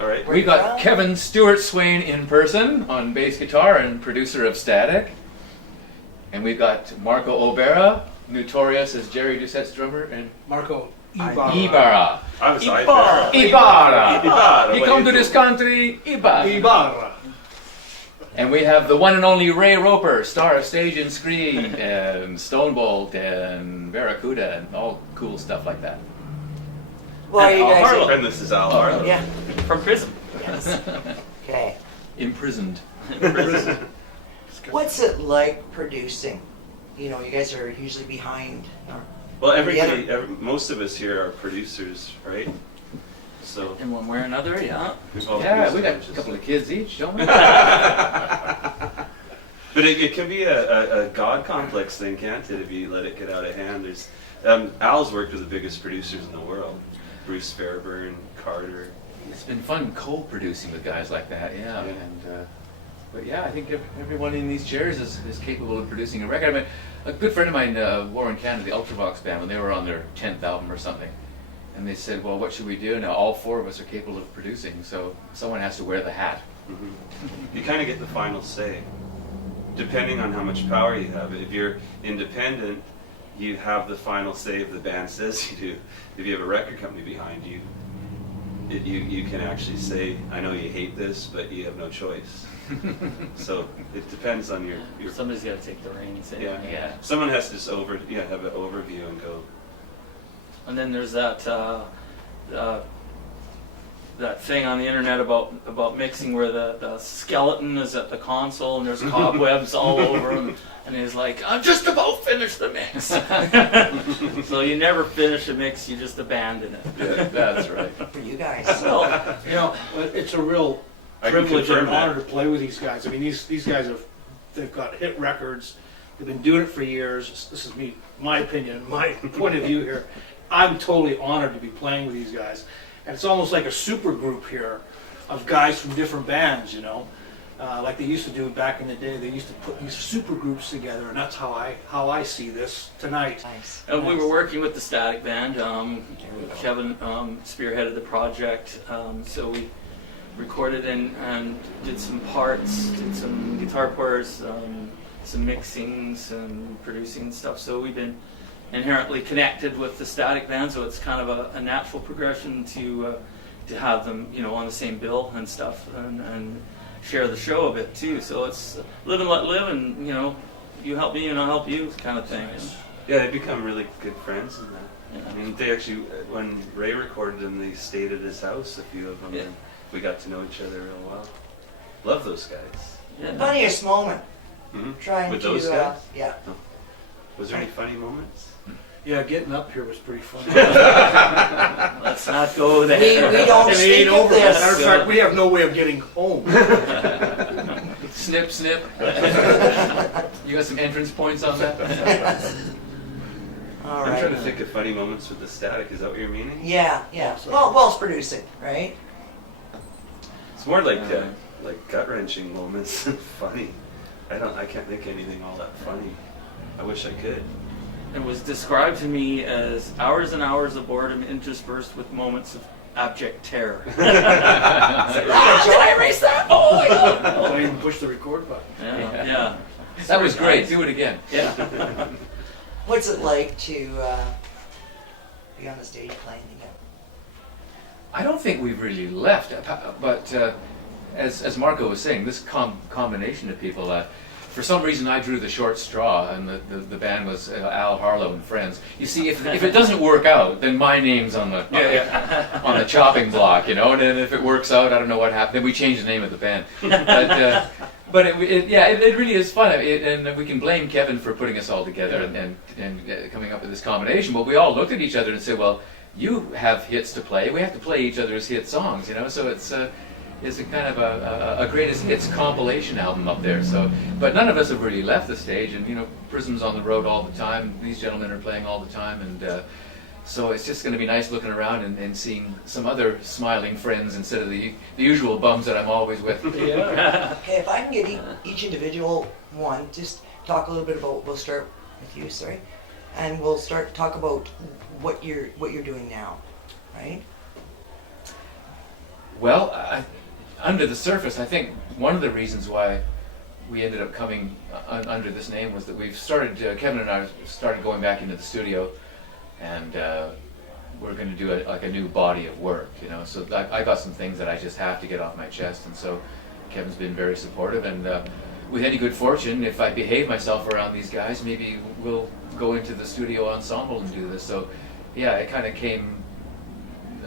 All right. We got Kevin Stewart Swain in person on bass guitar and producer of Static. And we've got Marco Obera, notorious as Jerry Doucette's drummer, and Marco Ibarra. I was Ibarra. Ibarra. You come to this country, Ibarra. And we have the one and only Ray Roper, star of Stage and Screen, and Stonebolt, and Barracuda, and all cool stuff like that. Well, you guys Harlow. And this is Al Harlow. Yeah. From Prism. Yes. Okay. Imprisoned. What's it like producing? You know, you guys are usually behind. Well, everybody, most of us here are producers, right? So In one way or another, yeah. we've all Yeah, we got produced a couple of kids each, don't we? But it can be a God complex thing, can't it? If you let it get out of hand. There's Al's worked with the biggest producers in the world: Bruce Fairbairn, Carter. It's been fun co-producing with guys like that, yeah. And but yeah, I think everyone in these chairs is capable of producing a record. I mean, a good friend of mine, Warren Canada, the Ultravox band, when they were on their 10th album or something, and they said, well, what should we do? Now all four of us are capable of producing, so someone has to wear the hat. Mm-hmm. You kind of get the final say, depending on how much power you have. If you're independent, you have the final say if the band says you do. If you have a record company behind you, you can actually say, I know you hate this, but you have no choice. So it depends on your Somebody's got to take the reins. yeah. Someone has to just have an overview and go. And then there's that that thing on the internet about mixing where the skeleton is at the console and there's cobwebs all over him, and he's like, I'm just about finished the mix. So you never finish a mix, you just abandon it. Yeah, that's right. For you guys. Well, You know, it's a real I can privilege and confirm honor that. to play with these guys. I mean, these guys they've got hit records. They've been doing it for years. This is my opinion, my point of view here. I'm totally honored to be playing with these guys, and it's almost like a super group here of guys from different bands. You know, like they used to do back in the day. They used to put these super groups together, and that's how I see this tonight. Nice. we were working with the Static Band. Kevin spearheaded the project, so we recorded and did some parts, did some guitar parts, some mixing, some producing and stuff. So we've been inherently connected with the Static Band, so it's kind of a natural progression to have them, you know, on the same bill and stuff, and share the show a bit too. So it's live and let live, and you know, you help me and I'll help you kind of thing. Yeah, they become really good friends in that. Yeah. I mean, they actually, when Ray recorded them, they stayed at his house, a few of them, Yeah. and we got to know each other real well. Love those guys. Yeah. Funniest moment. Mm-hmm. Trying With to. those guys? Yeah. Was there any funny moments? Yeah, getting up here was pretty fun. Let's not go there. We don't It speak ain't of over. As a matter of this. fact, we have no way of getting home. Snip, snip. You got some entrance points on that? All I'm trying to right. think of funny moments with the Static. Is that what you're meaning? Yeah. Well, it's producing, right? It's more like gut-wrenching moments than funny. I can't think of anything all that funny. I wish I could. It was described to me as hours and hours of boredom interspersed with moments of abject terror. Did I erase that? Oh my god! I even pushed the record button. Yeah. That was great. Do it again. Yeah. What's it like to be on the stage playing again? I don't think we've really left, but as Marco was saying, this combination of people, for some reason I drew the short straw, and the band was Al Harlow and friends. You see, if it doesn't work out, then my name's on the on the chopping block, you know. And then if it works out, I don't know what happened. Then we change the name of the band. But it really is fun, and we can blame Kevin for putting us all together and coming up with this combination. But we all looked at each other and said, well, you have hits to play. We have to play each other's hit songs, you know. So it's a kind of a greatest hits compilation album up there. So, but none of us have really left the stage, and you know, Prism's on the road all the time. These gentlemen are playing all the time, and so it's just going to be nice looking around and seeing some other smiling friends instead of the usual bums that I'm always with. Yeah. Okay, if I can get each individual one, just talk a little bit about. We'll start with you, sorry, and we'll start to talk about what you're doing now, right? Well, I under the surface, I think one of the reasons why we ended up coming under this name was that we've started, Kevin and I started going back into the studio, and we're going to do like a new body of work, you know. So I got some things that I just have to get off my chest, and so Kevin's been very supportive. And with any good fortune, if I behave myself around these guys, maybe we'll go into the studio ensemble and do this. So yeah, it kind of came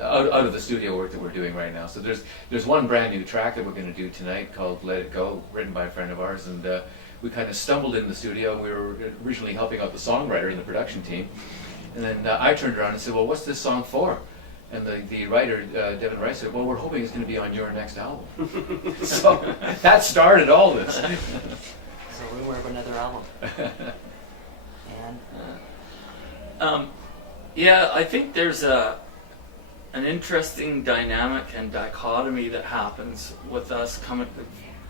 out of the studio work that we're doing right now. So there's one brand new track that we're going to do tonight called Let It Go, written by a friend of ours, and we kind of stumbled in the studio. We were originally helping out the songwriter and the production team, and then I turned around and said, well, what's this song for? And the writer, Devin Rice, said, well, we're hoping it's going to be on your next album. So that started all this. So rumor of another album. And Yeah, I think there's an interesting dynamic and dichotomy that happens with us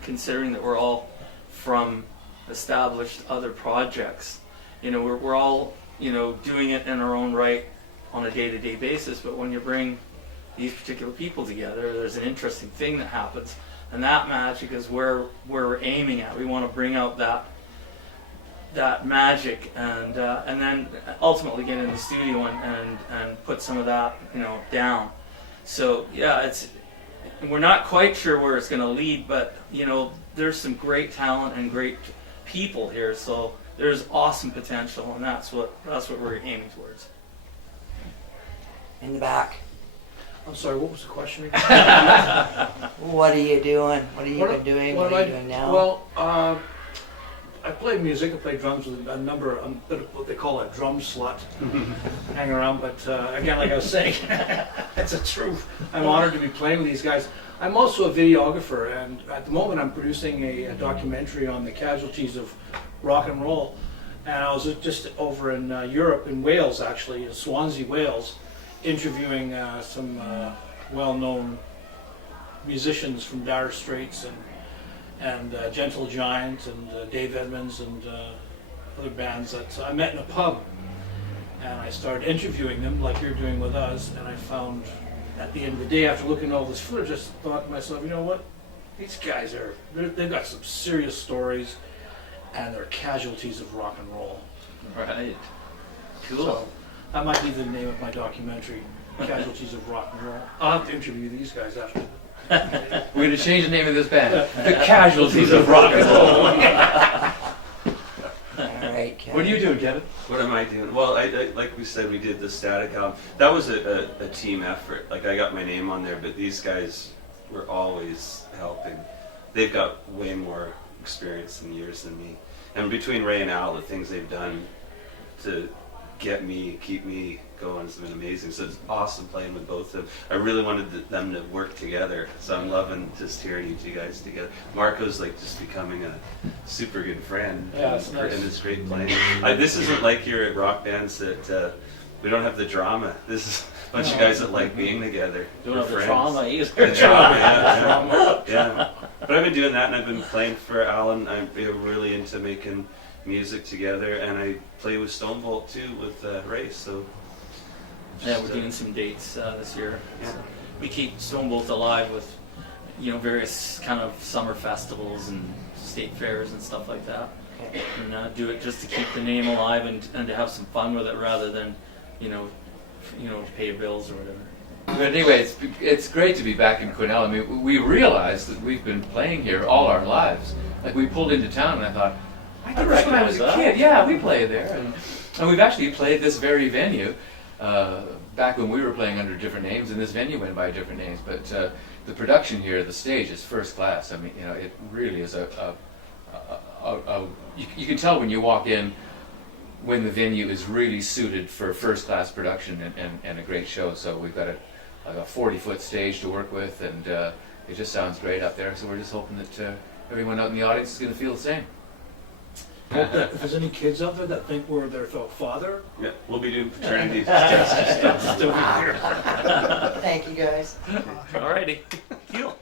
considering that we're all from established other projects. You know, we're all, you know, doing it in our own right on a day-to-day basis, but when you bring these particular people together, there's an interesting thing that happens, and that magic is where we're aiming at. We want to bring out that magic, and then ultimately get in the studio and put some of that, you know, down. So yeah, we're not quite sure where it's going to lead, but you know, there's some great talent and great people here, so there's awesome potential, and that's what we're aiming towards. in the back. I'm sorry, what was the question again? What are you doing? What have you been doing? What are you doing now? Well, I play music. I play drums with a number of what they call a drum slut. Hang around, but again, like I was saying, that's the truth. I'm honored to be playing with these guys. I'm also a videographer, and at the moment I'm producing a documentary on the casualties of rock and roll. And I was just over in Europe, in Wales actually, in Swansea, Wales, interviewing some well-known musicians from Dire Straits and Gentle Giant and Dave Edmunds and other bands that I met in a pub. And I started interviewing them like you're doing with us, and I found at the end of the day, after looking at all this footage, I just thought to myself, you know what, these guys they've got some serious stories, and they're casualties of rock and roll. Right. Cool. So that might be the name of my documentary, Casualties of Rock and Roll. I'll have to interview these guys after. We're going to change the name of this band, The Casualties of Rock and Roll. All right, Kevin. What are you doing, Kevin? What am I doing? Well, I like we said, we did the Static album. That was a team effort. Like, I got my name on there, but these guys were always helping. They've got way more experience and years than me. And between Ray and Al, the things they've done to keep me going has been amazing. So it's awesome playing with both of them. I really wanted them to work together, so I'm loving just hearing you two guys together. Marco's like just becoming a super good friend. Yeah, it's nice. And it's great playing. This isn't like you're at rock bands that we don't have the drama. This is a bunch of guys that like being together. Don't We're have the friends. trauma either. The drama, yeah. But I've been doing that, and I've been playing for Alan. I'm really into making music together, and I play with Stonebolt too with Ray. So Yeah, we're doing some dates this year. Yeah. So we keep Stonebolt alive with, you know, various kind of summer festivals and state fairs and stuff like that. Okay. And do it just to keep the name alive and to have some fun with it rather than, you know, pay your bills or whatever. But anyway, it's great to be back in Quesnel. I mean, we realized that we've been playing here all our lives. Like, we pulled into town and I thought, I did this when I was a kid. Yeah, we played there. And we've actually played this very venue back when we were playing under different names, and this venue went by different names. But the production here, the stage is first class. I mean, you know, it really is you can tell when you walk in when the venue is really suited for first class production and a great show. So we've got a 40-foot stage to work with, and it just sounds great up there. So we're just hoping that everyone out in the audience is going to feel the same. Hope that if there's any kids out there that think we're their father, yeah, we'll be doing paternity tests and stuff. still be here. Thank you, guys. Alrighty. Cool.